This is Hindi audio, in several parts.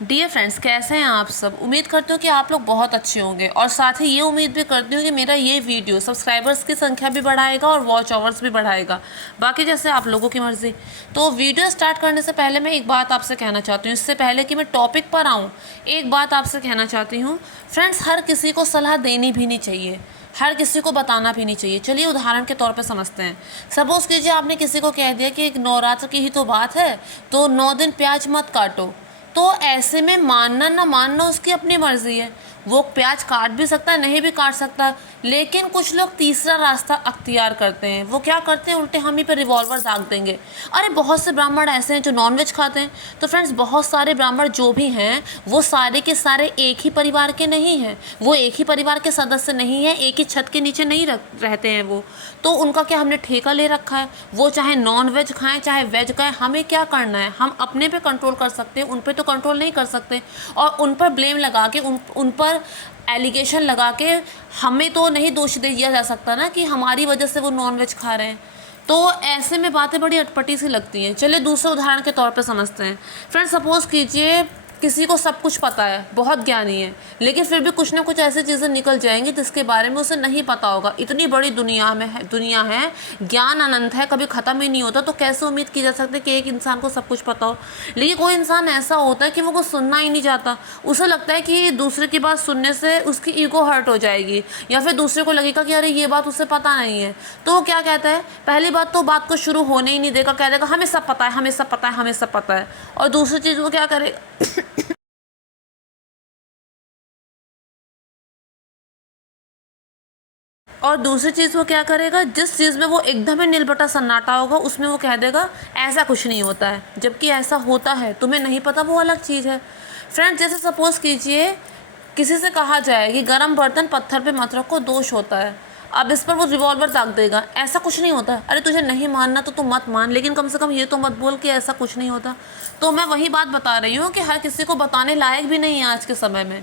डियर फ्रेंड्स, कैसे हैं आप सब। उम्मीद करती हूँ कि आप लोग बहुत अच्छे होंगे और साथ ही ये उम्मीद भी करती हूँ कि मेरा ये वीडियो सब्सक्राइबर्स की संख्या भी बढ़ाएगा और वॉच आवर्स भी बढ़ाएगा। बाकी जैसे आप लोगों की मर्ज़ी। तो वीडियो स्टार्ट करने से पहले मैं एक बात आपसे कहना चाहती हूँ। इससे पहले कि मैं टॉपिक पर आऊँ, एक बात आपसे कहना चाहती हूँ। फ्रेंड्स, हर किसी को सलाह देनी भी नहीं चाहिए, हर किसी को बताना भी नहीं चाहिए। चलिए उदाहरण के तौर पे समझते हैं। सपोज़ कीजिए आपने किसी को कह दिया कि एक नवरात्र की ही तो बात है, तो 9 दिन प्याज मत काटो। तो ऐसे में मानना ना मानना उसकी अपनी मर्जी है। वो प्याज काट भी सकता है, नहीं भी काट सकता। लेकिन कुछ लोग तीसरा रास्ता अख्तियार करते हैं। वो क्या करते हैं, उल्टे हम ही पे रिवॉल्वर दाग देंगे। अरे बहुत से ब्राह्मण ऐसे हैं जो नॉनवेज खाते हैं। तो फ्रेंड्स, बहुत सारे ब्राह्मण जो भी हैं वो सारे के सारे एक ही परिवार के नहीं हैं, वो एक ही परिवार के सदस्य नहीं हैं, एक ही छत के नीचे नहीं रहते हैं वो। तो उनका क्या हमने ठेका ले रखा है? वो चाहे नॉन वेज खाएं चाहे वेज खाएं, हमें क्या करना है? हम अपने पे कंट्रोल कर सकते हैं, उन पे तो कंट्रोल नहीं कर सकते। और उन पर ब्लेम लगा के, उन पर एलिगेशन लगा के हमें तो नहीं दोष दिया जा सकता ना कि हमारी वजह से वो नॉन वेज खा रहे हैं। तो ऐसे में बातें बड़ी अटपटी सी लगती हैं। चलिए दूसरे उदाहरण के तौर पे समझते हैं। फ्रेंड्स, सपोज़ कीजिए किसी को सब कुछ पता है, बहुत ज्ञानी है, लेकिन फिर भी कुछ ना कुछ ऐसी चीज़ें निकल जाएंगी जिसके बारे में उसे नहीं पता होगा। इतनी बड़ी दुनिया है, ज्ञान अनंत है, कभी ख़त्म ही नहीं होता। तो कैसे उम्मीद की जा सकती है कि एक इंसान को सब कुछ पता हो। लेकिन कोई इंसान ऐसा होता है कि वो कुछ सुनना ही नहीं चाहता। उसे लगता है कि दूसरे की बात सुनने से उसकी ईगो हर्ट हो जाएगी, या फिर दूसरे को लगेगा कि अरे ये बात उसे पता नहीं है। तो वो क्या कहता है, पहली बात तो बात को शुरू होने ही नहीं देगा, कह देगा हमें सब पता है, हमें सब पता है, हमें सब पता है। और दूसरी चीज़ वो क्या करेगा और दूसरी चीज़ वो क्या करेगा, जिस चीज़ में वो एकदम ही नीलबटा सन्नाटा होगा उसमें वो कह देगा ऐसा कुछ नहीं होता है, जबकि ऐसा होता है, तुम्हें नहीं पता, वो अलग चीज़ है। फ्रेंड्स, जैसे सपोज़ कीजिए किसी से कहा जाए कि गर्म बर्तन पत्थर पे मत रखो, दोष होता है। अब इस पर वो रिवॉल्वर दाग देगा, ऐसा कुछ नहीं होता। अरे तुझे नहीं मानना तो तू मत मान, लेकिन कम से कम ये तो मत बोल कि ऐसा कुछ नहीं होता। तो मैं वही बात बता रही हूँ कि हर किसी को बताने लायक भी नहीं है आज के समय में।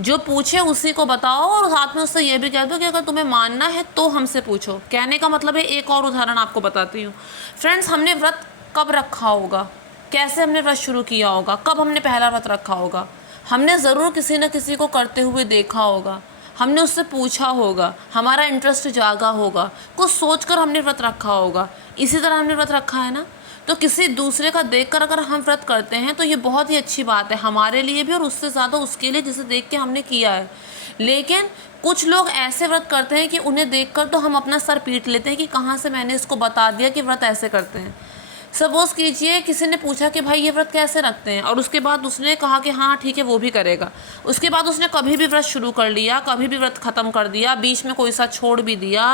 जो पूछे उसी को बताओ, और साथ में उससे ये भी कह दो कि अगर तुम्हें मानना है तो हमसे पूछो। कहने का मतलब है, एक और उदाहरण आपको बताती हूँ। फ्रेंड्स, हमने व्रत कब रखा होगा, कैसे हमने व्रत शुरू किया होगा, कब हमने पहला व्रत रखा होगा? हमने ज़रूर किसी न किसी को करते हुए देखा होगा, हमने उससे पूछा होगा, हमारा इंटरेस्ट जागा होगा, कुछ सोचकर हमने व्रत रखा होगा। इसी तरह हमने व्रत रखा है ना। तो किसी दूसरे का देखकर अगर हम व्रत करते हैं तो ये बहुत ही अच्छी बात है हमारे लिए भी, और उससे ज़्यादा उसके लिए जिसे देख के हमने किया है। लेकिन कुछ लोग ऐसे व्रत करते हैं कि उन्हें देखकर तो हम अपना सर पीट लेते हैं कि कहाँ से मैंने इसको बता दिया कि व्रत ऐसे करते हैं। सपोज़ कीजिए किसी ने पूछा कि भाई ये व्रत कैसे रखते हैं, और उसके बाद उसने कहा कि हाँ ठीक है वो भी करेगा। उसके बाद उसने कभी भी व्रत शुरू कर लिया, कभी भी व्रत ख़त्म कर दिया, बीच में कोई सा छोड़ भी दिया।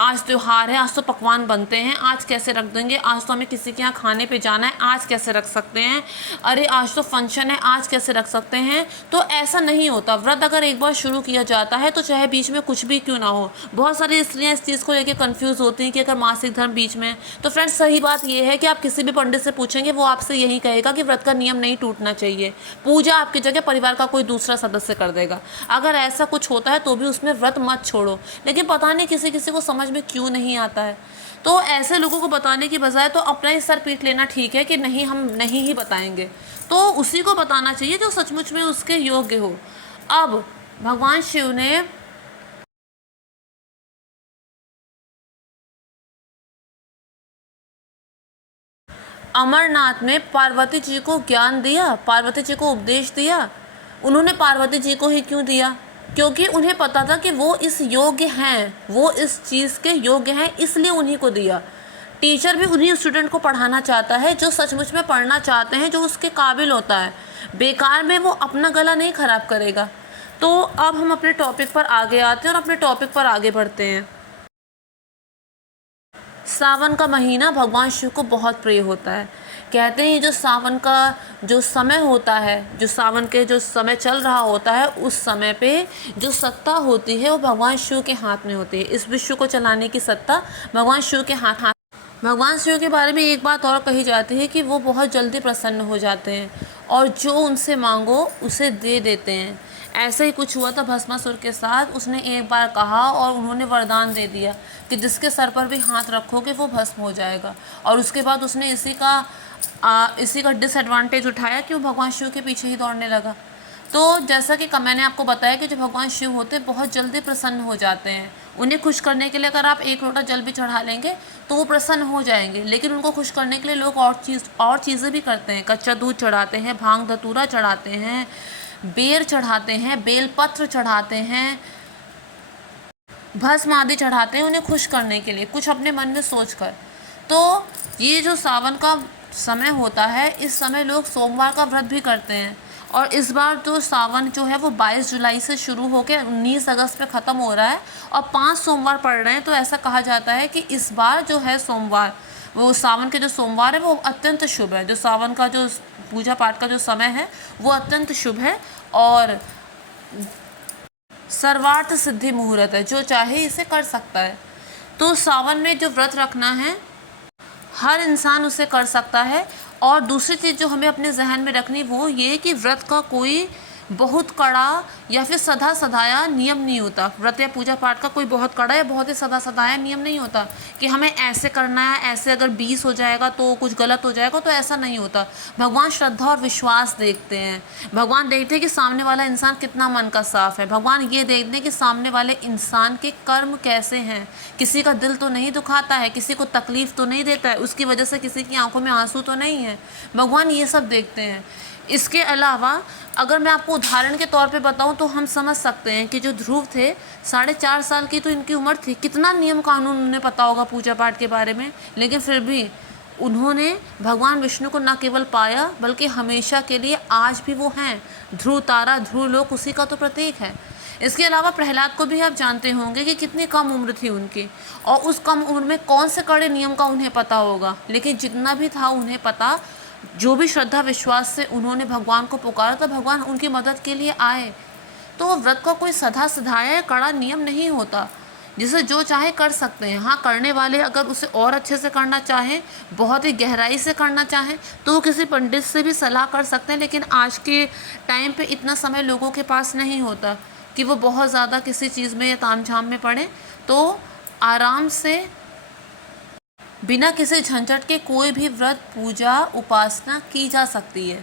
आज त्यौहार है, आज तो पकवान बनते हैं, आज कैसे रख देंगे, आज तो हमें किसी के यहाँ खाने पे जाना है, आज कैसे रख सकते हैं, अरे आज तो फंक्शन है, आज कैसे रख सकते हैं। तो ऐसा नहीं होता। व्रत अगर एक बार शुरू किया जाता है तो चाहे बीच में कुछ भी क्यों ना हो। बहुत सारी स्त्रियाँ इस चीज़ को लेकर कन्फ्यूज़ होती हैं कि अगर मासिक धर्म बीच में, तो फ्रेंड्स सही बात ये है कि आप किसी भी पंडित से पूछेंगे वो आपसे यही कहेगा कि व्रत का नियम नहीं टूटना चाहिए। पूजा आपकी जगह परिवार का कोई दूसरा सदस्य कर देगा। अगर ऐसा कुछ होता है तो भी उसमें व्रत मत छोड़ो। लेकिन पता नहीं किसी किसी को समझ में क्यों नहीं आता है। तो ऐसे लोगों को बताने की बजाय तो अपना ही सर पीट लेना ठीक है कि नहीं, हम नहीं ही बताएंगे। तो उसी को बताना चाहिए जो सचमुच में उसके योग्य हो। अब भगवान शिव ने अमरनाथ में पार्वती जी को ज्ञान दिया, पार्वती जी को उपदेश दिया। उन्होंने पार्वती जी को ही क्यों दिया? क्योंकि उन्हें पता था कि वो इस योग्य हैं, वो इस चीज़ के योग्य हैं, इसलिए उन्हीं को दिया। टीचर भी उन्हीं स्टूडेंट को पढ़ाना चाहता है जो सचमुच में पढ़ना चाहते हैं, जो उसके काबिल होता है। बेकार में वो अपना गला नहीं ख़राब करेगा। तो अब हम अपने टॉपिक पर आगे आते हैं और अपने टॉपिक पर आगे बढ़ते हैं। सावन का महीना भगवान शिव को बहुत प्रिय होता है। कहते हैं जो सावन का जो समय होता है, जो सावन के जो समय चल रहा होता है, उस समय पे जो सत्ता होती है वो भगवान शिव के हाथ में होती है। इस विश्व को चलाने की सत्ता भगवान शिव के हाथ। भगवान शिव के बारे में एक बात और कही जाती है कि वो बहुत जल्दी प्रसन्न हो जाते हैं और जो उनसे मांगो उसे दे देते हैं। ऐसे ही कुछ हुआ था भस्मासुर के साथ। उसने एक बार कहा और उन्होंने वरदान दे दिया कि जिसके सर पर भी हाथ रखोगे वो भस्म हो जाएगा। और उसके बाद उसने इसी का इसी का डिसएडवांटेज उठाया कि वो भगवान शिव के पीछे ही दौड़ने लगा। तो जैसा कि मैंने आपको बताया कि जो भगवान शिव होते हैं बहुत जल्दी प्रसन्न हो जाते हैं। उन्हें खुश करने के लिए अगर आप एक लोटा जल भी चढ़ा लेंगे तो वो प्रसन्न हो जाएंगे, लेकिन उनको खुश करने के लिए लोग और चीज़ें भी करते हैं। कच्चा दूध चढ़ाते हैं, भांग धतूरा चढ़ाते हैं, बेर चढ़ाते हैं, बेलपत्र चढ़ाते हैं, भस्म आदि चढ़ाते हैं उन्हें खुश करने के लिए, कुछ अपने मन में सोचकर। तो ये जो सावन का समय होता है, इस समय लोग सोमवार का व्रत भी करते हैं। और इस बार जो सावन जो है वो 22 जुलाई से शुरू होकर 19 अगस्त पे ख़त्म हो रहा है और 5 सोमवार पड़ रहे हैं। तो ऐसा कहा जाता है कि इस बार जो है सोमवार, वो सावन के जो सोमवार है वो अत्यंत शुभ है। जो सावन का जो पूजा पाठ का जो समय है वो अत्यंत शुभ है और सर्वार्थ सिद्धि मुहूर्त है, जो चाहे इसे कर सकता है। तो सावन में जो व्रत रखना है हर इंसान उसे कर सकता है। और दूसरी चीज़ जो हमें अपने जहन में रखनी वो ये कि व्रत का कोई बहुत कड़ा या फिर सदा सदाया नियम नहीं होता। व्रत या पूजा पाठ का कोई बहुत कड़ा या बहुत ही सदा सदाया नियम नहीं होता कि हमें ऐसे करना है, ऐसे अगर 20 हो जाएगा तो कुछ गलत हो जाएगा, तो ऐसा नहीं होता। भगवान श्रद्धा और विश्वास देखते हैं। भगवान देखते हैं कि सामने वाला इंसान कितना मन का साफ है। भगवान ये देखते हैं कि सामने वाले इंसान के कर्म कैसे हैं, किसी का दिल तो नहीं दुखाता है, किसी को तकलीफ़ तो नहीं देता है, उसकी वजह से किसी की आंखों में आंसू तो नहीं है। भगवान ये सब देखते हैं। इसके अलावा अगर मैं आपको उदाहरण के तौर पे बताऊं तो हम समझ सकते हैं कि जो ध्रुव थे 4.5 साल की तो इनकी उम्र थी, कितना नियम कानून उन्हें पता होगा पूजा पाठ के बारे में, लेकिन फिर भी उन्होंने भगवान विष्णु को न केवल पाया बल्कि हमेशा के लिए आज भी वो हैं। ध्रुव तारा, ध्रुव लोक उसी का तो प्रतीक है। इसके अलावा प्रहलाद को भी आप जानते होंगे कि कितनी कम उम्र थी उनकी और उस कम उम्र में कौन से कड़े नियम का उन्हें पता होगा, लेकिन जितना भी था उन्हें पता, जो भी श्रद्धा विश्वास से उन्होंने भगवान को पुकारा तो भगवान उनकी मदद के लिए आए। तो व्रत का कोई सदा सधाया या कड़ा नियम नहीं होता, जिसे जो चाहे कर सकते हैं। हाँ, करने वाले अगर उसे और अच्छे से करना चाहें, बहुत ही गहराई से करना चाहें तो वो किसी पंडित से भी सलाह कर सकते हैं, लेकिन आज के टाइम पे इतना समय लोगों के पास नहीं होता कि वो बहुत ज़्यादा किसी चीज़ में या तामझाम में पड़े। तो आराम से बिना किसी झंझट के कोई भी व्रत पूजा उपासना की जा सकती है।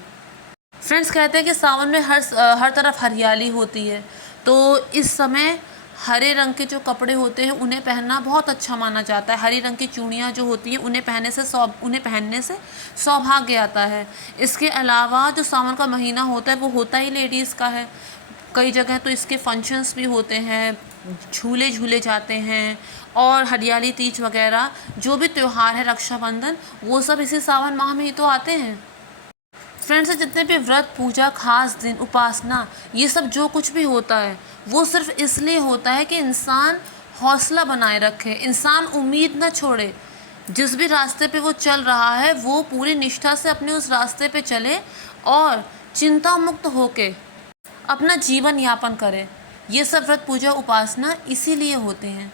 फ्रेंड्स, कहते हैं कि सावन में हर तरफ हरियाली होती है, तो इस समय हरे रंग के जो कपड़े होते हैं उन्हें पहनना बहुत अच्छा माना जाता है। हरी रंग की चूड़ियाँ जो होती हैं उन्हें पहनने से सौभाग्य आता है। इसके अलावा जो सावन का महीना होता है वो होता ही लेडीज़ का है। कई जगह तो इसके फंक्शंस भी होते हैं, झूले जाते हैं और हरियाली तीज वगैरह जो भी त्यौहार है, रक्षाबंधन, वो सब इसी सावन माह में ही तो आते हैं। फ्रेंड्स, जितने भी व्रत पूजा, खास दिन, उपासना, ये सब जो कुछ भी होता है वो सिर्फ इसलिए होता है कि इंसान हौसला बनाए रखे, इंसान उम्मीद न छोड़े। जिस भी रास्ते पे वो चल रहा है वो पूरी निष्ठा से अपने उस रास्ते पे चले और चिंता मुक्त होके अपना जीवन यापन करे। ये सब व्रत पूजा उपासना इसीलिए होते हैं।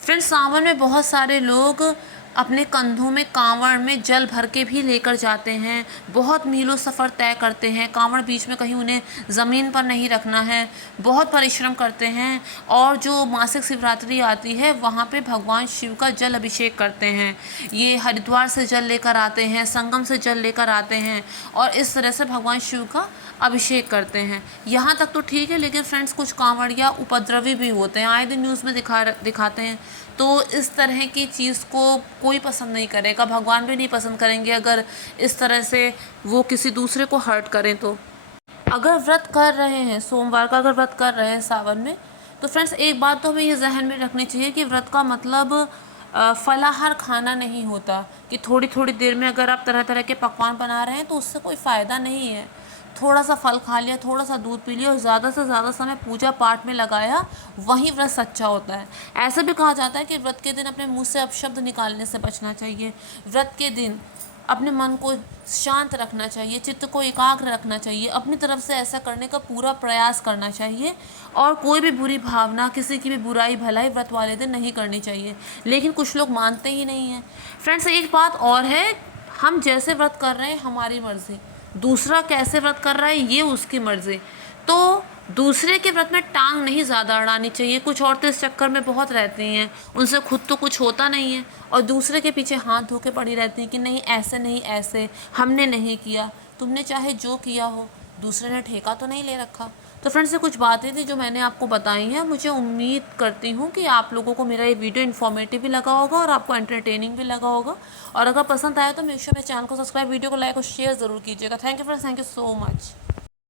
फ्रेंड्स, सावन में बहुत सारे लोग अपने कंधों में कांवड़ में जल भर के भी लेकर जाते हैं, बहुत मीलों सफ़र तय करते हैं। कांवड़ बीच में कहीं उन्हें ज़मीन पर नहीं रखना है, बहुत परिश्रम करते हैं और जो मासिक शिवरात्रि आती है वहाँ पे भगवान शिव का जल अभिषेक करते हैं। ये हरिद्वार से जल लेकर आते हैं, संगम से जल लेकर आते हैं और इस तरह से भगवान शिव का अभिषेक करते हैं। यहाँ तक तो ठीक है, लेकिन फ्रेंड्स कुछ कांवड़िया उपद्रवी भी होते हैं, आए दिन न्यूज़ में दिखाते हैं। तो इस तरह की चीज़ को कोई पसंद नहीं करेगा, भगवान भी नहीं पसंद करेंगे अगर इस तरह से वो किसी दूसरे को हर्ट करें। तो अगर व्रत कर रहे हैं, सोमवार का अगर व्रत कर रहे हैं सावन में, तो फ्रेंड्स एक बात तो हमें ये जहन में रखनी चाहिए कि व्रत का मतलब फलाहार खाना नहीं होता कि थोड़ी थोड़ी देर में अगर आप तरह तरह के पकवान बना रहे हैं तो उससे कोई फ़ायदा नहीं है। थोड़ा सा फल खा लिया, थोड़ा सा दूध पी लिया और ज़्यादा से ज़्यादा समय पूजा पाठ में लगाया, वही व्रत सच्चा होता है। ऐसा भी कहा जाता है कि व्रत के दिन अपने मुंह से अपशब्द निकालने से बचना चाहिए। व्रत के दिन अपने मन को शांत रखना चाहिए, चित्त को एकाग्र रखना चाहिए, अपनी तरफ से ऐसा करने का पूरा प्रयास करना चाहिए और कोई भी बुरी भावना, किसी की भी बुराई भलाई व्रत वाले दिन नहीं करनी चाहिए। लेकिन कुछ लोग मानते ही नहीं हैं। फ्रेंड्स, एक बात और है, हम जैसे व्रत कर रहे हैं हमारी मर्ज़ी, दूसरा कैसे व्रत कर रहा है ये उसकी मर्ज़ी। तो दूसरे के व्रत में टांग नहीं ज़्यादा अड़ानी चाहिए। कुछ औरतें इस चक्कर में बहुत रहती हैं, उनसे खुद तो कुछ होता नहीं है और दूसरे के पीछे हाथ धो के पड़ी रहती हैं कि नहीं ऐसे नहीं ऐसे, हमने नहीं किया। तुमने चाहे जो किया हो, दूसरे ने ठेका तो नहीं ले रखा। तो फ्रेंड्स, ये कुछ बातें थी जो मैंने आपको बताई हैं। मुझे उम्मीद करती हूँ कि आप लोगों को मेरा ये वीडियो इन्फॉर्मेटिव भी लगा होगा और आपको एंटरटेनिंग भी लगा होगा। और अगर पसंद आया तो मेरे चैनल को सब्सक्राइब, वीडियो को लाइक और शेयर ज़रूर कीजिएगा। Thank you friends, thank you so much.